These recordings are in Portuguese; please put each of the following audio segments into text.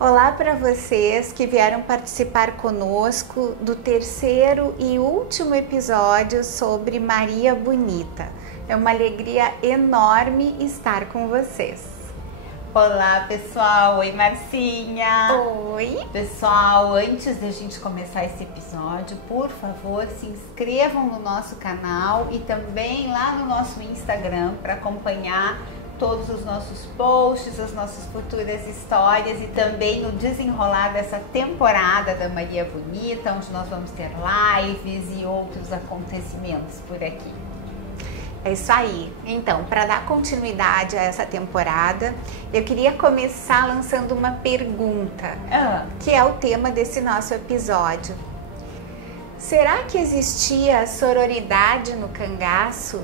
Olá para vocês que vieram participar conosco do terceiro e último episódio sobre Maria Bonita. É uma alegria enorme estar com vocês. Olá pessoal, oi Marcinha! Oi! Pessoal, antes de a gente começar esse episódio, por favor se inscrevam no nosso canal e também lá no nosso Instagram para acompanhar todos os nossos posts, as nossas futuras histórias e também no desenrolar dessa temporada da Maria Bonita, onde nós vamos ter lives e outros acontecimentos por aqui. É isso aí. Então, para dar continuidade a essa temporada, eu queria começar lançando uma pergunta, que é o tema desse nosso episódio. Será que existia sororidade no cangaço?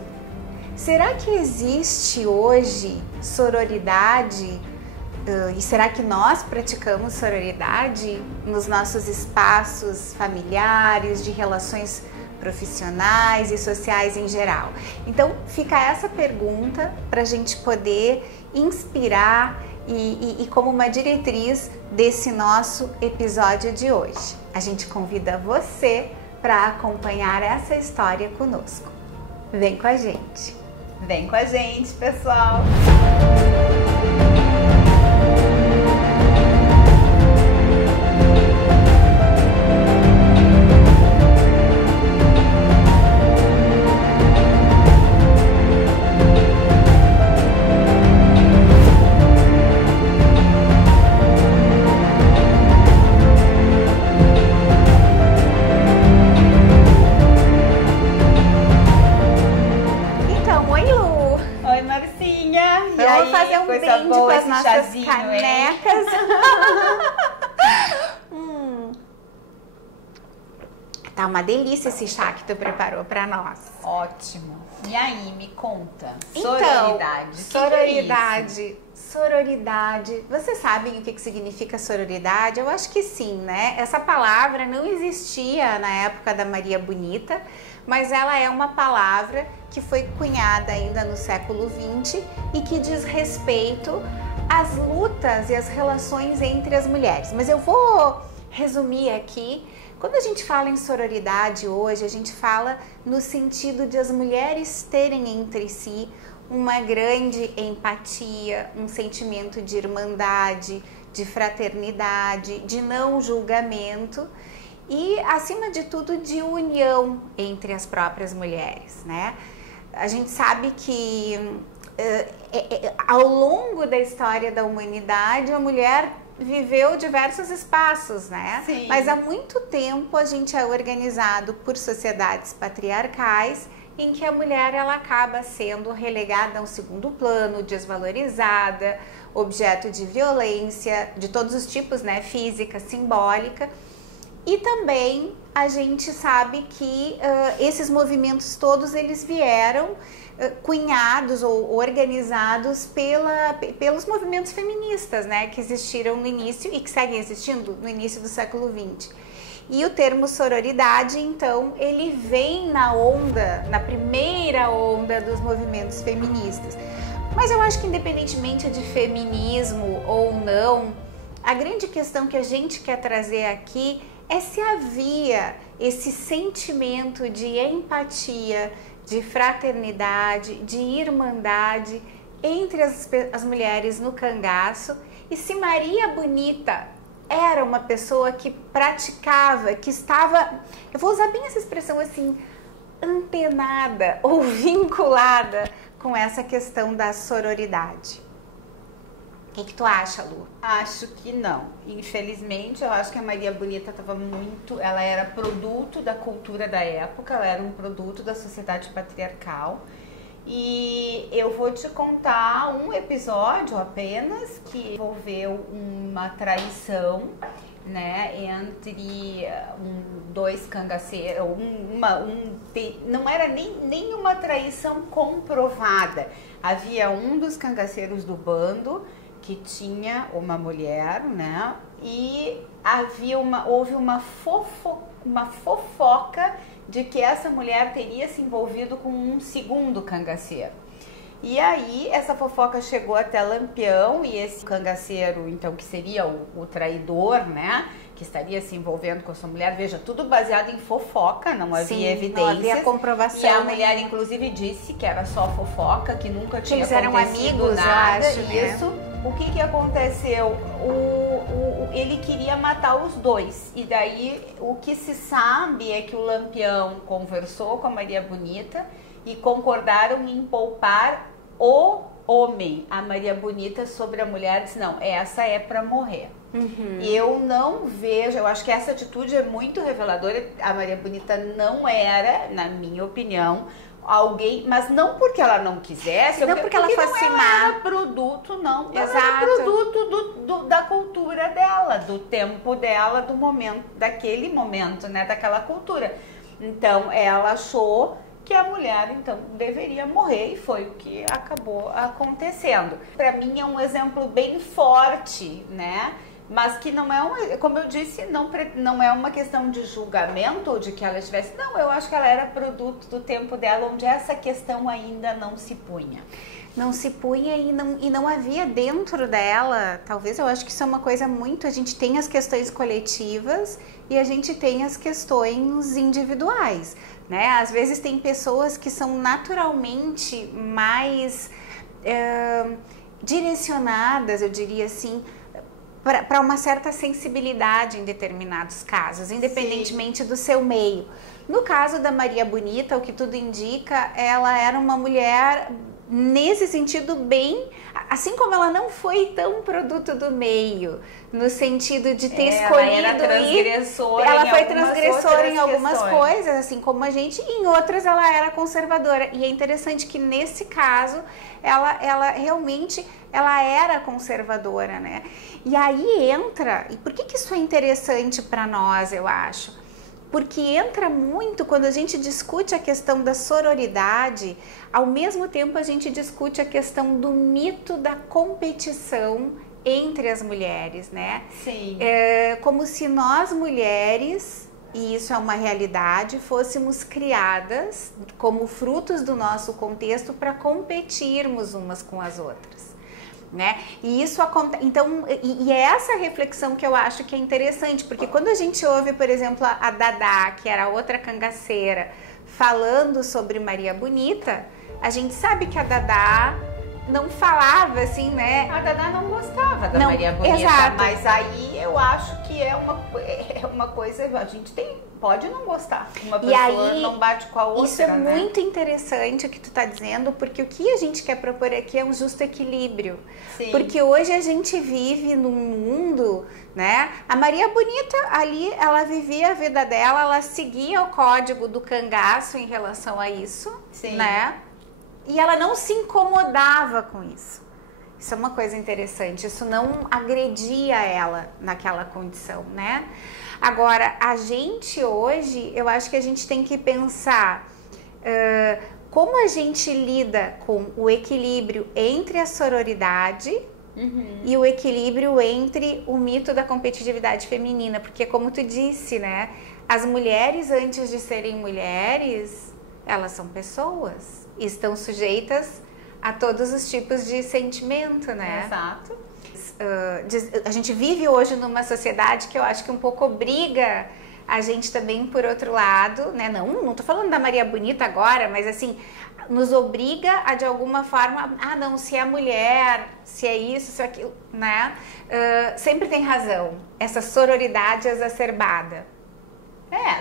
Será que existe hoje sororidade? E será que nós praticamos sororidade nos nossos espaços familiares, de relações profissionais e sociais em geral? Então fica essa pergunta para a gente poder inspirar e como uma diretriz desse nosso episódio de hoje. A gente convida você para acompanhar essa história conosco. Vem com a gente! Vem com a gente, pessoal! Com as nossas canecas. Tá uma delícia esse chá que tu preparou para nós. Ótimo. E aí, me conta. Sororidade. Sororidade. Sororidade. Vocês sabem o que significa sororidade? Eu acho que sim, né? Essa palavra não existia na época da Maria Bonita, mas ela é uma palavra que foi cunhada ainda no século XX e que diz respeito às lutas e às relações entre as mulheres. Mas eu vou resumir aqui. Quando a gente fala em sororidade hoje, a gente fala no sentido de as mulheres terem entre si uma grande empatia, um sentimento de irmandade, de fraternidade, de não julgamento e, acima de tudo, de união entre as próprias mulheres, né? A gente sabe que ao longo da história da humanidade, a mulher viveu diversos espaços, né? Sim. Mas há muito tempo a gente é organizado por sociedades patriarcais em que a mulher ela acaba sendo relegada a um segundo plano, desvalorizada, objeto de violência de todos os tipos, né? Física, simbólica. E também a gente sabe que esses movimentos todos eles vieram cunhados ou organizados pelos movimentos feministas, né, que existiram no início e que seguem existindo no início do século XX. E o termo sororidade, então, ele vem na primeira onda dos movimentos feministas. Mas eu acho que independentemente de feminismo ou não, a grande questão que a gente quer trazer aqui é se havia esse sentimento de empatia, de fraternidade, de irmandade entre as mulheres no cangaço e se Maria Bonita era uma pessoa que praticava, que estava, eu vou usar bem essa expressão assim, antenada ou vinculada com essa questão da sororidade. O que tu acha, Lu? Acho que não. Infelizmente, eu acho que a Maria Bonita ela era produto da cultura da época, ela era um produto da sociedade patriarcal. E eu vou te contar um episódio apenas que envolveu uma traição, né, entre dois cangaceiros, não era nem uma traição comprovada. Havia um dos cangaceiros do bando que tinha uma mulher, né? E houve uma fofoca de que essa mulher teria se envolvido com um segundo cangaceiro. E aí essa fofoca chegou até Lampião e esse cangaceiro, então, que seria o traidor, né? Que estaria se envolvendo com a sua mulher, veja, tudo baseado em fofoca, não havia evidências. Não havia comprovação. E a mulher, inclusive, disse que era só fofoca, que nunca tinha acontecido nada. Eles eram amigos, nada. Eu acho, isso. Né? O que aconteceu? Ele queria matar os dois. E daí, o que se sabe é que o Lampião conversou com a Maria Bonita e concordaram em poupar o homem. A Maria Bonita sobre a mulher disse, não, essa é para morrer. E eu não vejo, eu acho que essa atitude é muito reveladora. A Maria Bonita não era, na minha opinião, alguém, mas não porque ela não quisesse, não porque ela fosse má. Era produto, não. Exato. Era produto da cultura dela, do tempo dela, do momento, daquele momento, né, daquela cultura. Então, ela achou que a mulher, então, deveria morrer e foi o que acabou acontecendo. Para mim é um exemplo bem forte, né? Mas que não é, como eu disse, não é uma questão de julgamento de que ela estivesse... Não, eu acho que ela era produto do tempo dela, onde essa questão ainda não se punha. Não se punha e não havia dentro dela, talvez eu acho que isso é uma coisa muito... A gente tem as questões coletivas e a gente tem as questões individuais, né? Às vezes tem pessoas que são naturalmente mais direcionadas, eu diria assim, para uma certa sensibilidade em determinados casos, independentemente do seu meio. No caso da Maria Bonita, o que tudo indica, ela era uma mulher, nesse sentido, bem... Assim como ela não foi tão produto do meio, no sentido de ter escolhido ela foi transgressora em algumas coisas, assim como a gente, e em outras ela era conservadora. E é interessante que nesse caso, ela realmente... ela era conservadora, né? E aí entra... E por que isso é interessante para nós, eu acho? Porque entra muito quando a gente discute a questão da sororidade, ao mesmo tempo a gente discute a questão do mito da competição entre as mulheres, né? Sim. Como se nós mulheres... e isso é uma realidade, fôssemos criadas como frutos do nosso contexto para competirmos umas com as outras, né? E isso acontece, então, e é essa reflexão que eu acho que é interessante, porque quando a gente ouve, por exemplo, a Dadá, que era outra cangaceira, falando sobre Maria Bonita, a gente sabe que a Dadá não falava assim, né? A Dadá não gostava da Maria Bonita, exato. Mas aí eu acho que é uma coisa, a gente pode não gostar. Uma pessoa não bate com a outra, isso é muito interessante o que tu tá dizendo, porque o que a gente quer propor aqui é um justo equilíbrio. Sim. Porque hoje a gente vive num mundo, né? A Maria Bonita ali, ela vivia a vida dela, ela seguia o código do cangaço em relação a isso, sim, né? E ela não se incomodava com isso. Isso é uma coisa interessante, isso não agredia ela naquela condição, né? Agora, a gente hoje, eu acho que a gente tem que pensar como a gente lida com o equilíbrio entre a sororidade e o equilíbrio entre o mito da competitividade feminina, porque como tu disse, né? As mulheres, antes de serem mulheres, elas são pessoas, estão sujeitas a todos os tipos de sentimento, né? Exato. A gente vive hoje numa sociedade que eu acho que um pouco obriga a gente também, por outro lado, né? Não tô falando da Maria Bonita agora, mas assim, nos obriga a de alguma forma, não, se é mulher, se é isso, se é aquilo, né? Sempre tem razão, essa sororidade exacerbada.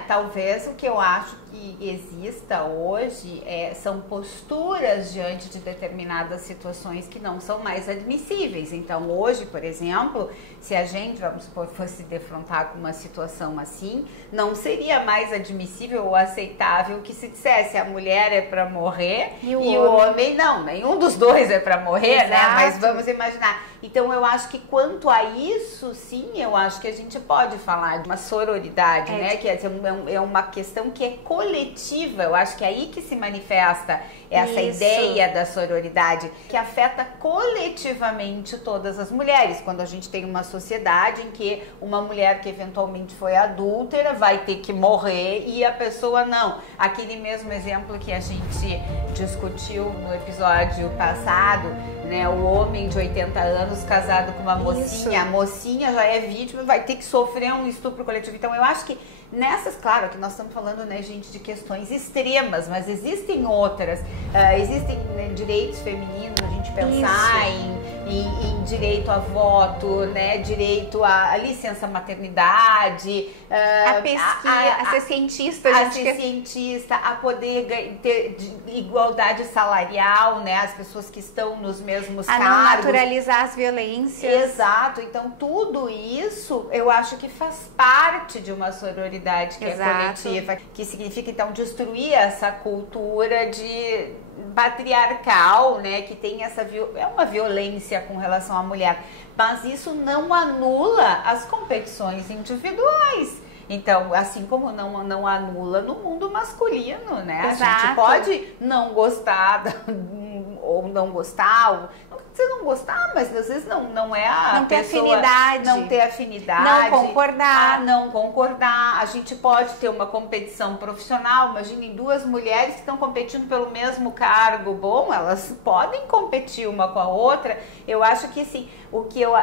Talvez o que eu acho que exista hoje são posturas diante de determinadas situações que não são mais admissíveis. Então, hoje, por exemplo, se a gente, vamos supor, fosse defrontar com uma situação assim, não seria mais admissível ou aceitável que se dissesse a mulher é para morrer e o homem não, nenhum dos dois é para morrer, né? Mas vamos imaginar Então eu acho que quanto a isso, sim, eu acho que a gente pode falar de uma sororidade, né? Que é uma questão que é coletiva. Eu acho que é aí que se manifesta essa ideia da sororidade, que afeta coletivamente todas as mulheres. Quando a gente tem uma sociedade em que uma mulher que eventualmente foi adúltera vai ter que morrer e a pessoa não. Aquele mesmo exemplo que a gente discutiu no episódio passado, né? O homem de 80 anos casado com uma mocinha, a mocinha já é vítima, vai ter que sofrer um estupro coletivo. Então eu acho que nessas, claro que nós estamos falando, né, gente, de questões extremas, mas existem outras, existem, né, direitos femininos, a gente pensar em direito a voto, né, direito à licença maternidade, a pesquisa, a ser cientista, a poder ter igualdade salarial, né, as pessoas que estão nos mesmos cargos. A não naturalizar as violências. Exato, então tudo isso eu acho que faz parte de uma sororidade que é coletiva, que significa então destruir essa cultura de patriarcal, né, que tem essa é uma violência com relação à mulher, mas isso não anula as competições individuais. Então, assim como não anula no mundo masculino, né? Exato. A gente pode não gostar ou não gostar, você não gostar, mas às vezes não é a não pessoa, ter afinidade, não ter afinidade, não concordar. A gente pode ter uma competição profissional. Imaginem duas mulheres que estão competindo pelo mesmo cargo. Bom, elas podem competir uma com a outra. Eu acho que sim.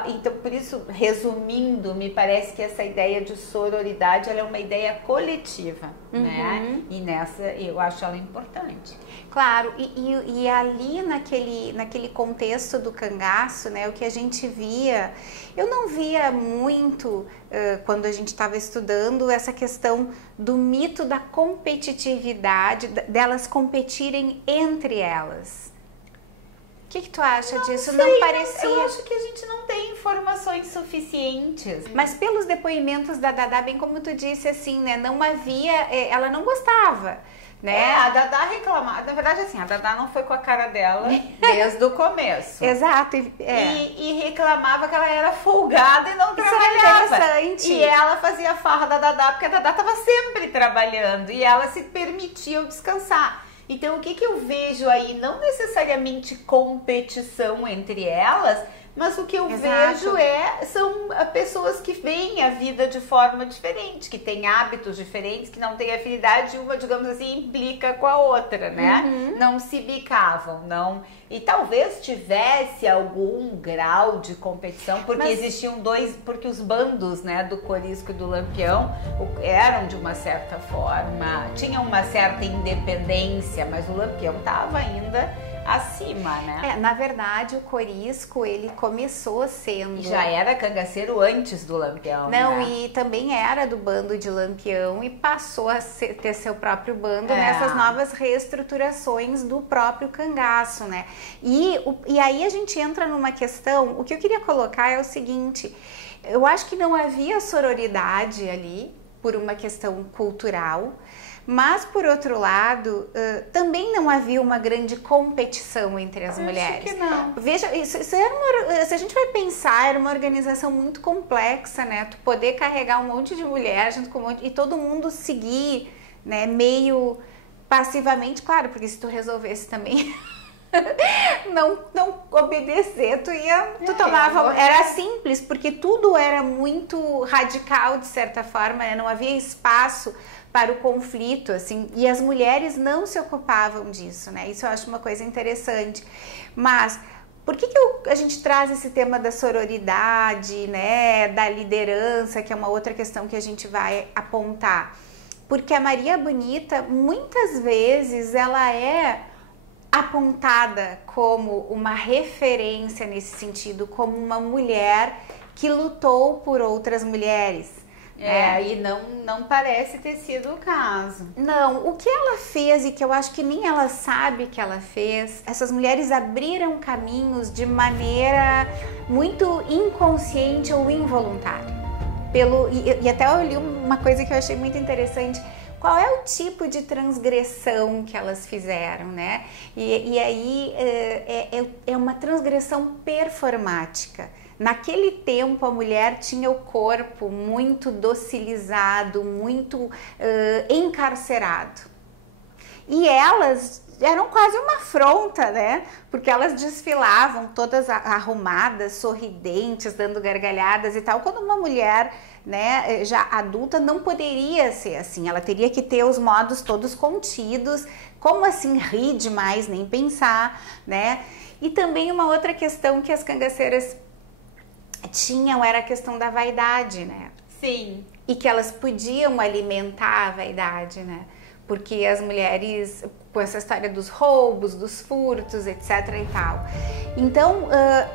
Então, por isso, resumindo, me parece que essa ideia de sororidade, ela é uma ideia coletiva, né? E nessa eu acho ela importante. Claro, e ali naquele contexto do cangaço, né, o que a gente via, eu não via muito quando a gente estava estudando essa questão do mito da competitividade, delas competirem entre elas. O que tu acha disso? Não parecia. Eu acho que a gente não tem informações suficientes. Mas pelos depoimentos da Dadá, bem como tu disse, assim, né? Não havia, ela não gostava, né? A Dadá reclamava. Na verdade, assim, a Dadá não foi com a cara dela desde o começo. Exato. E reclamava que ela era folgada e não Isso trabalhava. É interessante. E ela fazia farra da Dadá, porque a Dadá estava sempre trabalhando e ela se permitia descansar. Então, o que eu vejo aí, não necessariamente competição entre elas, mas o que eu vejo são pessoas que veem a vida de forma diferente, que têm hábitos diferentes, que não têm afinidade, uma, digamos assim, implica com a outra, né? Não se bicavam, não. E talvez tivesse algum grau de competição, porque existiam porque os bandos, né, do Corisco e do Lampião eram de uma certa forma, tinham uma certa independência, mas o Lampião estava ainda acima, né? Na verdade, o Corisco, ele começou sendo... Já era cangaceiro antes do Lampião, Não, né? E também era do bando de Lampião e passou a ter seu próprio bando nessas novas reestruturações do próprio cangaço, né? E aí a gente entra numa questão, o que eu queria colocar é o seguinte, eu acho que não havia sororidade ali, por uma questão cultural, mas, por outro lado, também não havia uma grande competição entre as mulheres. Acho que não. Veja, isso era se a gente vai pensar, era uma organização muito complexa, né? Tu poder carregar um monte de mulher junto com e todo mundo seguir, né? Meio passivamente, claro, porque se tu resolvesse também... não obedecer, tu tomava, era simples, porque tudo era muito radical de certa forma, né? Não havia espaço para o conflito, assim, e as mulheres não se ocupavam disso, né? Isso eu acho uma coisa interessante. Mas por que a gente traz esse tema da sororidade, né, da liderança, que é uma outra questão que a gente vai apontar? Porque a Maria Bonita, muitas vezes, ela é apontada como uma referência nesse sentido, como uma mulher que lutou por outras mulheres. E não parece ter sido o caso. Não, o que ela fez e que eu acho que nem ela sabe que ela fez, essas mulheres abriram caminhos de maneira muito inconsciente ou involuntária. E até eu li uma coisa que eu achei muito interessante. qual é o tipo de transgressão que elas fizeram, né? E aí é uma transgressão performática. Naquele tempo a mulher tinha o corpo muito docilizado, muito encarcerado. E elas eram quase uma afronta, né? Porque elas desfilavam todas arrumadas, sorridentes, dando gargalhadas e tal. Quando uma mulher, né, já adulta, não poderia ser assim. Ela teria que ter os modos todos contidos. Como assim rir demais, nem pensar, né? E também uma outra questão que as cangaceiras tinham era a questão da vaidade, né? Sim. E que elas podiam alimentar a vaidade, né? Porque as mulheres, com essa história dos roubos, dos furtos, etc e tal. Então,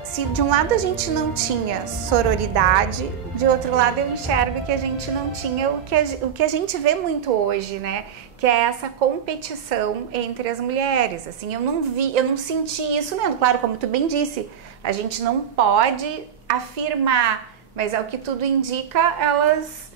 se de um lado a gente não tinha sororidade, de outro lado eu enxergo que a gente não tinha o que a gente vê muito hoje, né? Que é essa competição entre as mulheres. Assim, eu não senti isso mesmo. Claro, como tu bem disse, a gente não pode afirmar, mas ao que tudo indica, elas...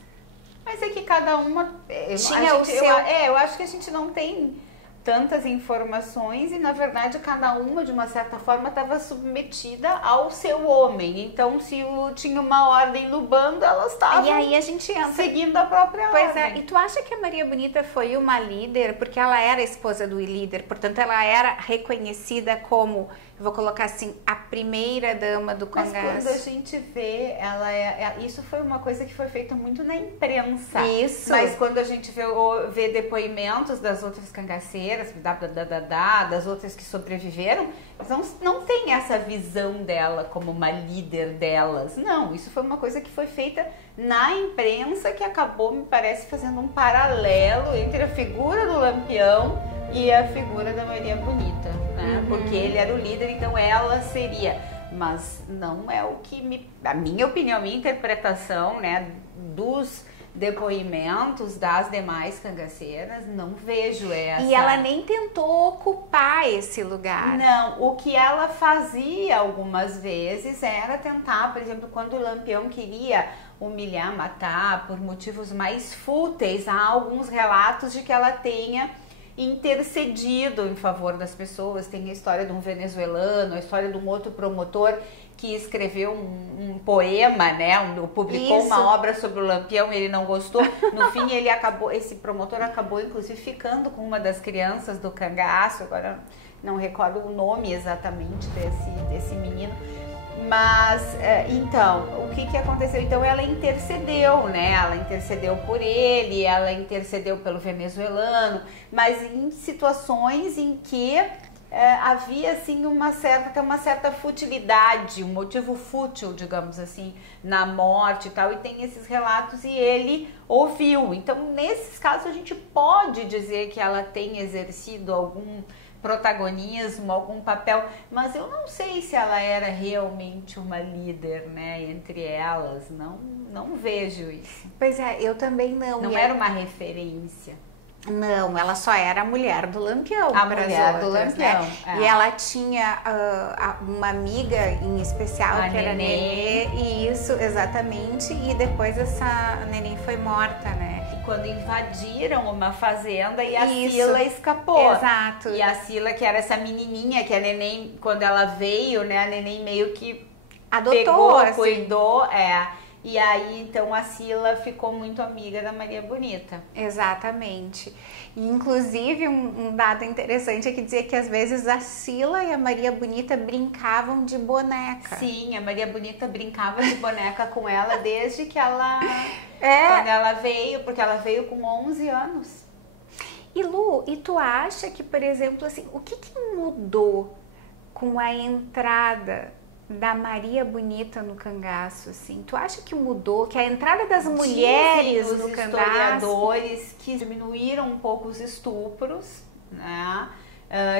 Mas é que cada uma tinha o seu... Eu acho que a gente não tem tantas informações e, na verdade, cada uma, de uma certa forma, estava submetida ao seu homem. Então, se tinha uma ordem no bando, elas estavam... E aí a gente entra... seguindo a própria ordem. Pois é, e tu acha que a Maria Bonita foi uma líder? Porque ela era esposa do líder, portanto, ela era reconhecida como... Eu vou colocar assim, a primeira dama do cangaço. Mas quando a gente vê, isso foi uma coisa que foi feita muito na imprensa. Isso. Mas quando a gente vê depoimentos das outras cangaceiras, das outras que sobreviveram, não tem essa visão dela como uma líder delas. Não, isso foi uma coisa que foi feita na imprensa, que acabou, me parece, fazendo um paralelo entre a figura do Lampião e a figura da Maria Bonita, né? Uhum. Porque ele era o líder, então ela seria. Mas não é o que a minha opinião, a minha interpretação, né, dos depoimentos das demais cangaceiras, não vejo essa. E ela nem tentou ocupar esse lugar. Não, o que ela fazia algumas vezes era tentar, por exemplo, quando o Lampião queria humilhar, matar por motivos mais fúteis, há alguns relatos de que ela tenha intercedido em favor das pessoas. Tem a história de um venezuelano, a história de um outro promotor que escreveu um poema, né? Publicou Isso. uma obra sobre o Lampião e ele não gostou. No fim, esse promotor acabou, inclusive, ficando com uma das crianças do cangaço. Agora não recordo o nome exatamente desse menino. Mas, então, o que aconteceu? Então, ela intercedeu, né? Ela intercedeu por ele, ela intercedeu pelo venezuelano, mas em situações em que havia, assim, uma certa futilidade, um motivo fútil, digamos assim, na morte e tal, e tem esses relatos e ele ouviu. Então, nesses casos, a gente pode dizer que ela tem exercido algum protagonismo, algum papel, mas eu não sei se ela era realmente uma líder, né, entre elas, não vejo isso. Pois é, eu também não. Não era uma referência. Não, ela só era a mulher do Lampião. A mulher do Lampião. Né? É. E ela tinha uma amiga em especial, que era a Nenê, e isso, exatamente, e depois essa Nenê foi morta, né? Quando invadiram uma fazenda e a Sila escapou. Exato. E a Sila, que era essa menininha, que a Neném, quando ela veio, né, a Neném meio que adotou, pegou, assim. Cuidou, E aí, então, a Sila ficou muito amiga da Maria Bonita. Exatamente. E, inclusive, um dado interessante é que dizia que, às vezes, a Sila e a Maria Bonita brincavam de boneca. Sim, a Maria Bonita brincava de boneca com ela desde que ela... Quando ela veio, porque ela veio com 11 anos. E, Lu, e tu acha que, por exemplo, assim, o que mudou com a entrada da Maria Bonita no cangaço, assim? Tu acha que mudou? Que a entrada das mulheres no cangaço... historiadores que diminuíram um pouco os estupros, né?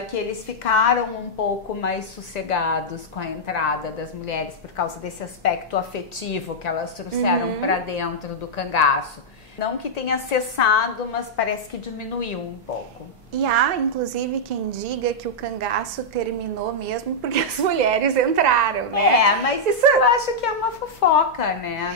Que eles ficaram um pouco mais sossegados com a entrada das mulheres por causa desse aspecto afetivo que elas trouxeram para dentro do cangaço. Não que tenha cessado, mas parece que diminuiu um pouco. E há, inclusive, quem diga que o cangaço terminou mesmo porque as mulheres entraram, né? Mas isso eu acho que é uma fofoca, né?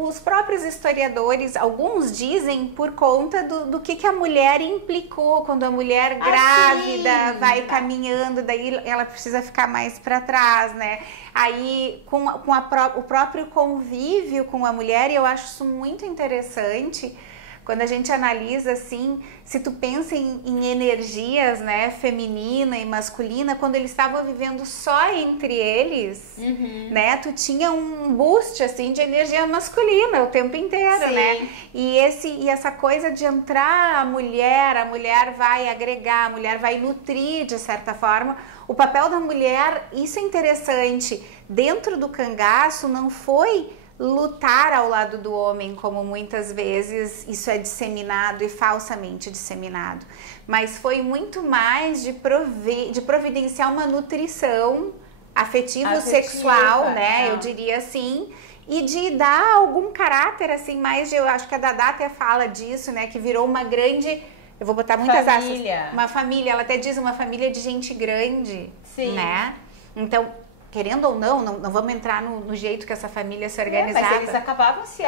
Os próprios historiadores, alguns dizem por conta do que a mulher implicou, quando a mulher grávida vai caminhando, daí ela precisa ficar mais para trás, né? Aí, com o próprio convívio com a mulher, e eu acho isso muito interessante. Quando a gente analisa assim, se tu pensa em energias, né, feminina e masculina, quando eles estavam vivendo só entre eles, né, tu tinha um boost assim de energia masculina o tempo inteiro, né? E essa coisa de entrar a mulher vai agregar, a mulher vai nutrir de certa forma. O papel da mulher, isso é interessante. Dentro do cangaço não foi lutar ao lado do homem, como muitas vezes isso é disseminado e falsamente disseminado, mas foi muito mais de providenciar uma nutrição afetivo-sexual, né? Eu diria assim, e de dar algum caráter assim, mais de, eu acho que a Dada até fala disso, né? Que virou uma grande, eu vou botar muitas aspas, uma família, ela até diz uma família de gente grande, né? Então, querendo ou não vamos entrar no jeito que essa família se organizava. Mas eles acabavam se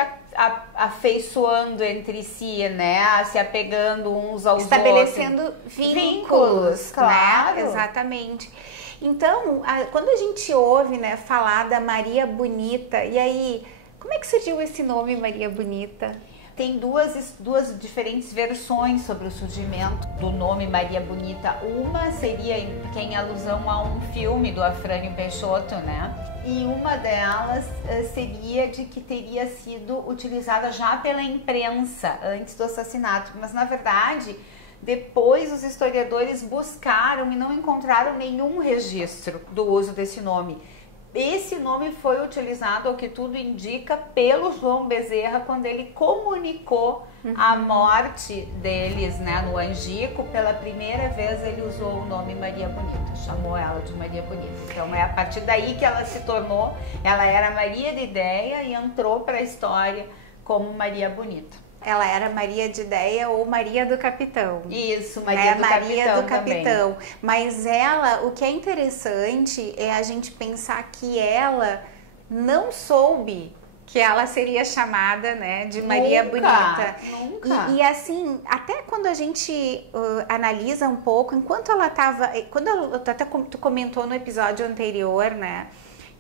afeiçoando entre si, né? Se apegando uns aos outros. Estabelecendo vínculos, claro. Né? Exatamente. Então, quando a gente ouve, né, falar da Maria Bonita, e aí, como é que surgiu esse nome Maria Bonita? Tem duas diferentes versões sobre o surgimento do nome Maria Bonita. Uma seria em alusão a um filme do Afrânio Peixoto, né? E uma delas seria de que teria sido utilizada já pela imprensa antes do assassinato. Mas, na verdade, depois os historiadores buscaram e não encontraram nenhum registro do uso desse nome. Esse nome foi utilizado, ao que tudo indica, pelo João Bezerra quando ele comunicou a morte deles, né, no Angico. Pela primeira vez ele usou o nome Maria Bonita, chamou ela de Maria Bonita. Então é a partir daí que ela se tornou, ela era Maria de Ideia e entrou para a história como Maria Bonita. Ela era Maria de Ideia ou Maria do Capitão. Isso, Maria do Capitão. Mas ela, o que é interessante é a gente pensar que ela não soube que ela seria chamada, né, de Maria Bonita. Nunca. E assim, até quando a gente analisa um pouco, enquanto ela estava, até tu comentou no episódio anterior, né,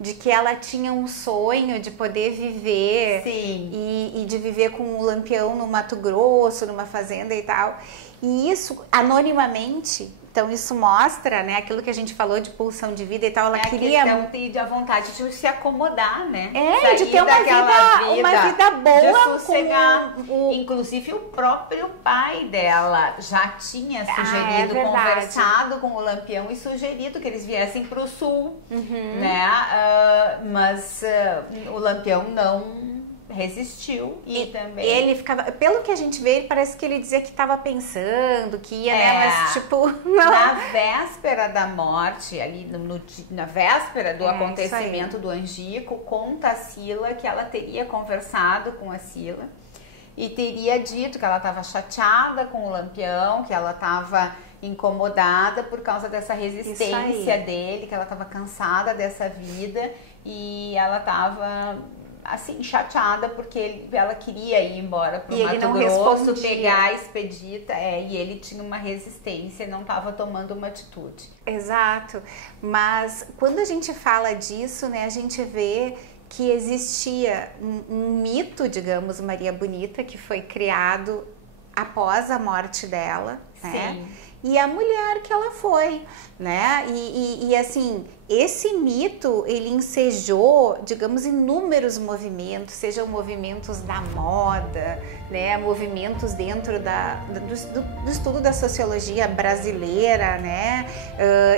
de que ela tinha um sonho de poder viver e de viver com um lampião no Mato Grosso, numa fazenda e tal. E isso, anonimamente, então isso mostra, né, aquilo que a gente falou de pulsão de vida e tal, ela queria... de a vontade de se acomodar, né? De ter uma vida boa, de sossegar. Inclusive o próprio pai dela já tinha sugerido, conversado com o Lampião e sugerido que eles viessem para o sul, né? Mas o Lampião não resistiu e também... Ele ficava... Pelo que a gente vê, parece que ele dizia que estava pensando, que ia, né? Mas, tipo, não. Na véspera da morte, ali na véspera do acontecimento do Angico, conta a Sila que ela teria conversado com a Sila e teria dito que ela estava chateada com o Lampião, que ela estava incomodada por causa dessa resistência dele, que ela estava cansada dessa vida e ela estava... assim, chateada porque ela queria ir embora pro Mato Grosso, pegar a expedita, e ele tinha uma resistência e não estava tomando uma atitude. Exato, mas quando a gente fala disso, né, a gente vê que existia um mito, digamos, Maria Bonita, que foi criado após a morte dela, né? E a mulher que ela foi, né? E assim, esse mito, ele ensejou, digamos, inúmeros movimentos, sejam movimentos da moda, né? Movimentos dentro do estudo da sociologia brasileira, né?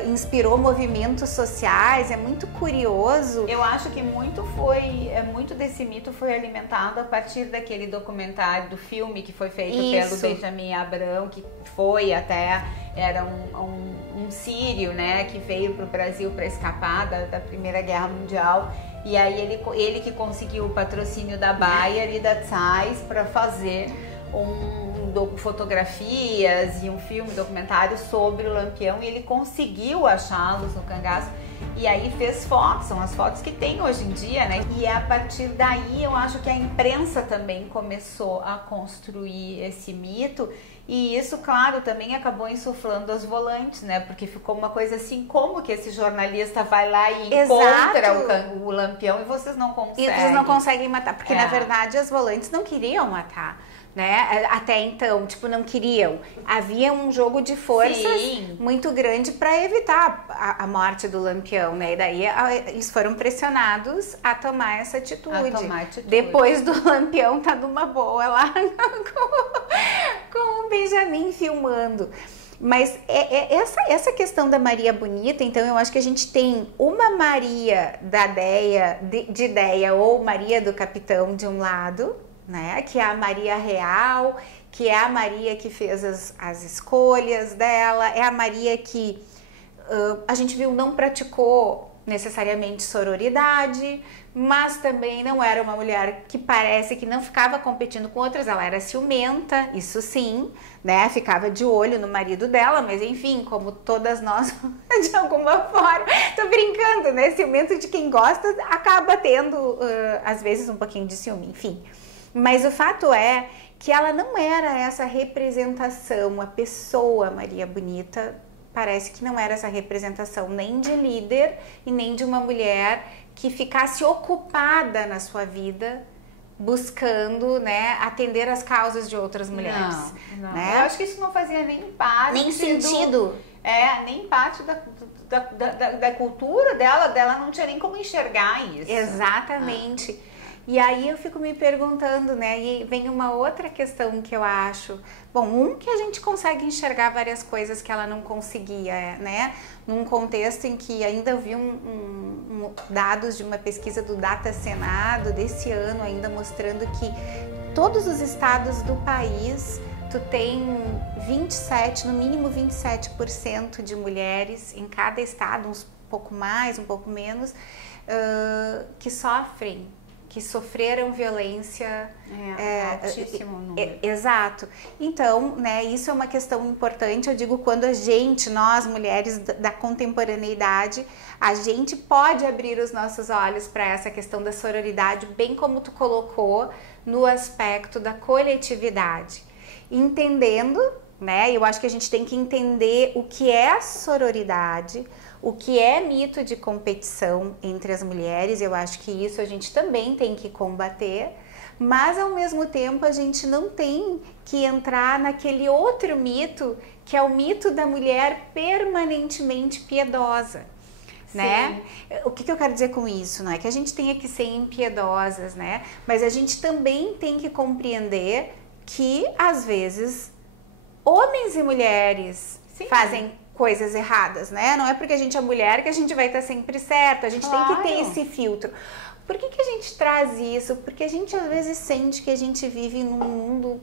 Inspirou movimentos sociais, é muito curioso. Eu acho que muito desse mito foi alimentado a partir daquele documentário, do filme que foi feito pelo Benjamin Abrão, que foi até... Era um sírio, né, que veio para o Brasil para escapar da Primeira Guerra Mundial. E aí ele que conseguiu o patrocínio da Bayer e da Zeiss para fazer fotografias e um filme documentário sobre o Lampião e ele conseguiu achá-los no cangaço. E aí fez fotos, são as fotos que tem hoje em dia, né? E a partir daí eu acho que a imprensa também começou a construir esse mito. E isso, claro, também acabou insuflando as volantes, né? Porque ficou uma coisa assim, como que esse jornalista vai lá e encontra o Lampião e vocês não conseguem. E vocês não conseguem matar, porque na verdade as volantes não queriam matar, né? Até então, tipo, não queriam. Havia um jogo de forças muito grande para evitar a morte do Lampião, né? E daí eles foram pressionados a tomar essa atitude. Depois do Lampião tá numa boa lá com o Benjamin filmando. Mas essa questão da Maria Bonita, então eu acho que a gente tem uma Maria da Deia, de Deia ou Maria do Capitão de um lado, né? Que é a Maria real, que é a Maria que fez as escolhas dela, é a Maria que a gente viu não praticou necessariamente sororidade, mas também não era uma mulher que parece que não ficava competindo com outras, ela era ciumenta, isso sim, né? Ficava de olho no marido dela, mas enfim, como todas nós, de alguma forma, tô brincando, né? Ciumento de quem gosta acaba tendo, às vezes, um pouquinho de ciúme, enfim. Mas o fato é que ela não era essa representação, a pessoa Maria Bonita parece que não era essa representação nem de líder e nem de uma mulher que ficasse ocupada na sua vida buscando, né, atender as causas de outras mulheres. Não. Né? Eu acho que isso não fazia nem parte... Nem sentido. Nem parte da cultura dela não tinha nem como enxergar isso. Exatamente. E aí eu fico me perguntando, né, e vem uma outra questão que eu acho, bom, que a gente consegue enxergar várias coisas que ela não conseguia, né, num contexto em que ainda eu vi dados de uma pesquisa do Data Senado desse ano ainda mostrando que todos os estados do país, tu tem 27, no mínimo 27% de mulheres em cada estado, uns pouco mais, um pouco menos, que sofreram violência. Altíssimo número. Exato. Então, né, isso é uma questão importante, eu digo, quando nós mulheres da contemporaneidade, a gente pode abrir os nossos olhos para essa questão da sororidade, bem como tu colocou, no aspecto da coletividade. Entendendo, né, eu acho que a gente tem que entender o que é a sororidade, o que é mito de competição entre as mulheres, eu acho que isso a gente também tem que combater, mas ao mesmo tempo a gente não tem que entrar naquele outro mito, que é o mito da mulher permanentemente piedosa. Né? O que eu quero dizer com isso? Não é que a gente tenha que ser impiedosas, né? Mas a gente também tem que compreender que, às vezes, homens e mulheres fazem coisas erradas, né? Não é porque a gente é mulher que a gente vai estar sempre certo, a gente tem que ter esse filtro. Por que a gente traz isso? Porque a gente às vezes sente que a gente vive num mundo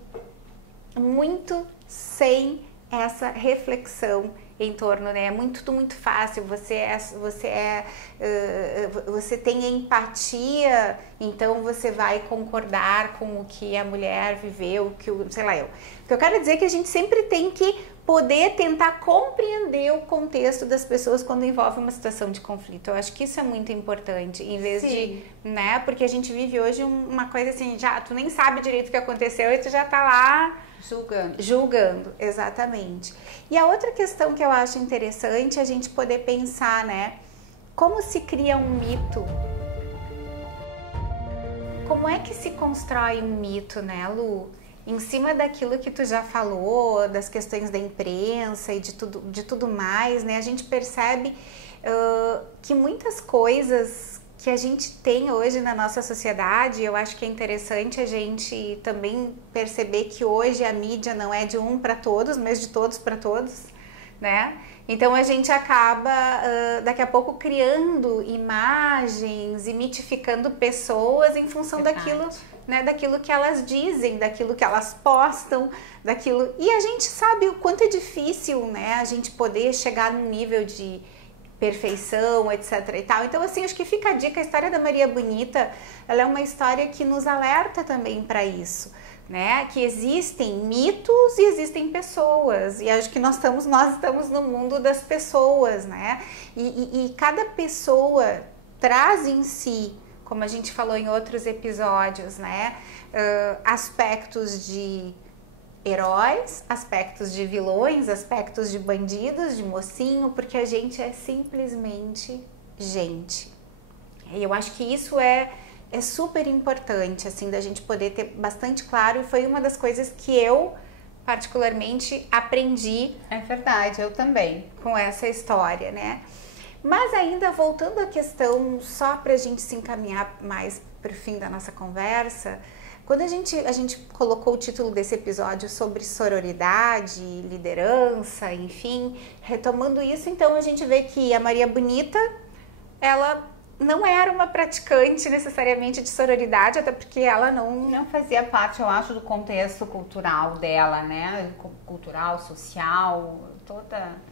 muito sem essa reflexão em torno, né? É tudo muito fácil, você tem empatia, então você vai concordar com o que a mulher viveu, sei lá eu. O que eu quero dizer é que a gente sempre tem que poder tentar compreender o contexto das pessoas quando envolve uma situação de conflito. Eu acho que isso é muito importante, em vez de, né? Porque a gente vive hoje uma coisa assim, já tu nem sabe direito o que aconteceu e tu já tá lá julgando, exatamente. E a outra questão que eu acho interessante é a gente poder pensar, né? Como se cria um mito? Como é que se constrói um mito, né, Lu? Em cima daquilo que tu já falou, das questões da imprensa e de tudo mais, né? A gente percebe que muitas coisas que a gente tem hoje na nossa sociedade, eu acho que é interessante a gente também perceber que hoje a mídia não é de um para todos, mas de todos para todos, né? Então a gente acaba daqui a pouco criando imagens e mitificando pessoas em função daquilo, né, daquilo que elas dizem, daquilo que elas postam, daquilo. E a gente sabe o quanto é difícil, né, a gente poder chegar num nível de perfeição, etc e tal. Então, assim, acho que fica a dica, a história da Maria Bonita, ela é uma história que nos alerta também para isso, né? Que existem mitos e existem pessoas, e acho que nós estamos no mundo das pessoas, né? E cada pessoa traz em si, como a gente falou em outros episódios, né? Aspectos de heróis, aspectos de vilões, aspectos de bandidos, de mocinho, porque a gente é simplesmente gente. E eu acho que isso é super importante, assim, da gente poder ter bastante claro, e foi uma das coisas que eu particularmente aprendi. É verdade, eu também. Com essa história, né? Mas ainda voltando à questão, só para a gente se encaminhar mais para o fim da nossa conversa, quando a gente colocou o título desse episódio sobre sororidade, liderança, enfim, retomando isso, então a gente vê que a Maria Bonita, ela não era uma praticante necessariamente de sororidade, até porque ela não fazia parte, eu acho, do contexto cultural dela, né? Cultural, social, toda...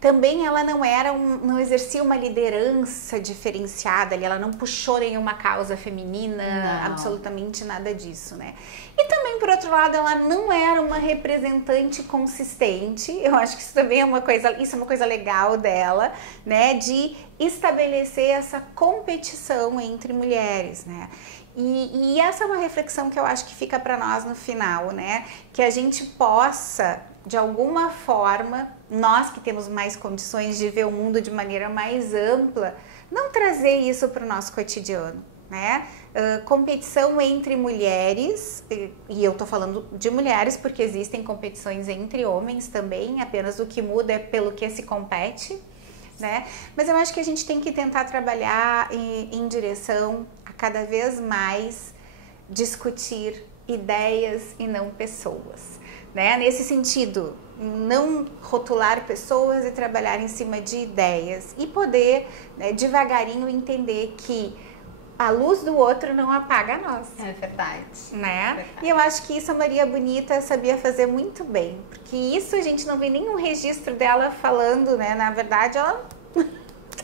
Também ela não exercia uma liderança diferenciada ali, ela não puxou nenhuma causa feminina, não. Absolutamente nada disso, né? E também, por outro lado, ela não era uma representante consistente, eu acho que isso também é uma coisa legal dela, né? De estabelecer essa competição entre mulheres, né? E essa é uma reflexão que eu acho que fica para nós no final, né? Que a gente possa, de alguma forma, nós que temos mais condições de ver o mundo de maneira mais ampla, não trazer isso para o nosso cotidiano, né? Competição entre mulheres, e eu tô falando de mulheres porque existem competições entre homens também, apenas o que muda é pelo que se compete, né? Mas eu acho que a gente tem que tentar trabalhar em direção a cada vez mais discutir ideias e não pessoas, né? Nesse sentido, não rotular pessoas e trabalhar em cima de ideias e poder, né, devagarinho entender que a luz do outro não apaga a nossa. É verdade. Né? É verdade. E eu acho que isso a Maria Bonita sabia fazer muito bem, porque isso a gente não vê nenhum registro dela falando, né? Na verdade, ela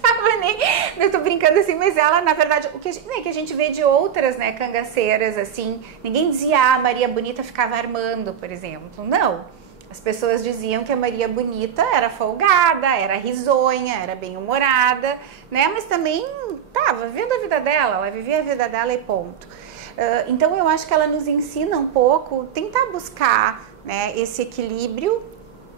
tava nem... Eu tô brincando assim, mas ela, na verdade, o que a gente vê de outras, né, cangaceiras, assim, ninguém dizia, Maria Bonita ficava armando, por exemplo. Não. As pessoas diziam que a Maria Bonita era folgada, era risonha, era bem-humorada, né? Mas também estava vivendo a vida dela, ela vivia a vida dela e ponto. Então eu acho que ela nos ensina um pouco, tentar buscar, né, esse equilíbrio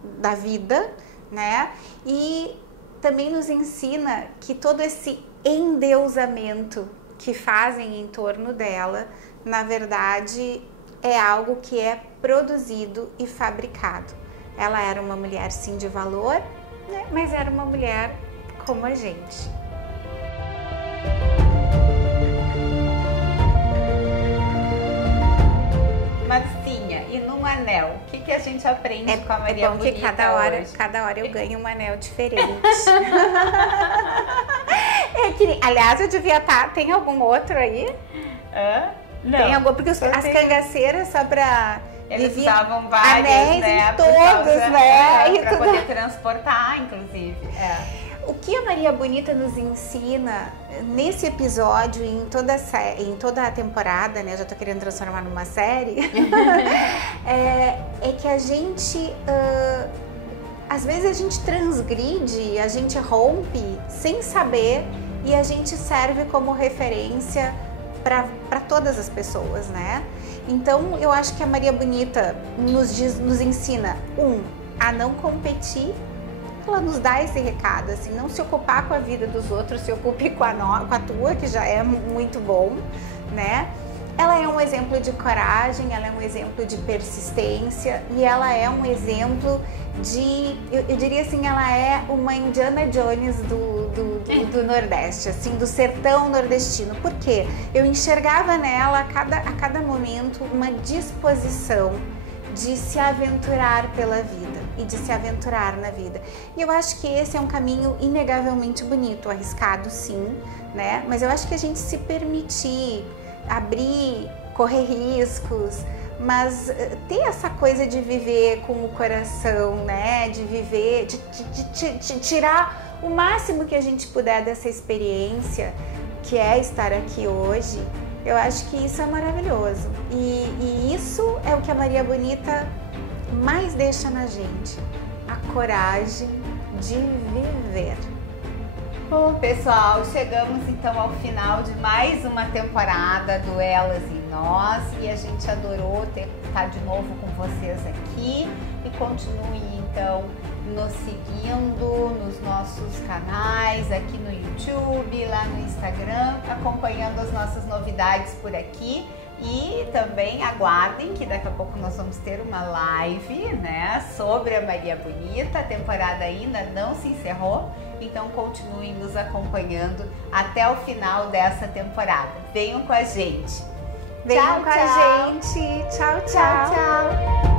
da vida, né? E também nos ensina que todo esse endeusamento que fazem em torno dela, na verdade, é algo que é produzido e fabricado. Ela era uma mulher sim de valor, né? Mas era uma mulher como a gente. Marcinha, e num anel, o que a gente aprende com a Maria Bonita que hoje? cada hora eu ganho um anel diferente. Aliás, eu devia estar... Tem algum outro aí? Não. Tem algum, porque as cangaceiras só pra... Eles usavam vários, anéis, né? Em todos, né? Pra poder transportar, inclusive. O que a Maria Bonita nos ensina nesse episódio e em toda a temporada, né? Eu já tô querendo transformar numa série. é que a gente... às vezes a gente transgride, a gente rompe sem saber e a gente serve como referência para todas as pessoas, né? Então, eu acho que a Maria Bonita nos ensina, a não competir. Ela nos dá esse recado, assim, não se ocupar com a vida dos outros, se ocupe com a tua, que já é muito bom, né? Ela é um exemplo de coragem, ela é um exemplo de persistência e ela é um exemplo de, eu diria assim, ela é uma Indiana Jones do Nordeste, assim, do sertão nordestino. Por quê? Eu enxergava nela a cada momento uma disposição de se aventurar pela vida e de se aventurar na vida. E eu acho que esse é um caminho inegavelmente bonito, arriscado sim, né? Mas eu acho que a gente se permitir abrir correr riscos, mas ter essa coisa de viver com o coração, né? De viver, de tirar o máximo que a gente puder dessa experiência, que é estar aqui hoje. Eu acho que isso é maravilhoso. E isso é o que a Maria Bonita mais deixa na gente. A coragem de viver. Bom, pessoal, chegamos então ao final de mais uma temporada do Elas e Nós, e a gente adorou estar de novo com vocês aqui, e continue então nos seguindo nos nossos canais, aqui no YouTube, lá no Instagram, acompanhando as nossas novidades por aqui. E também aguardem que daqui a pouco nós vamos ter uma live, né, sobre a Maria Bonita. A temporada ainda não se encerrou, então continuem nos acompanhando até o final dessa temporada. Venham com a gente. Venham com a gente. Tchau, tchau. Tchau, tchau.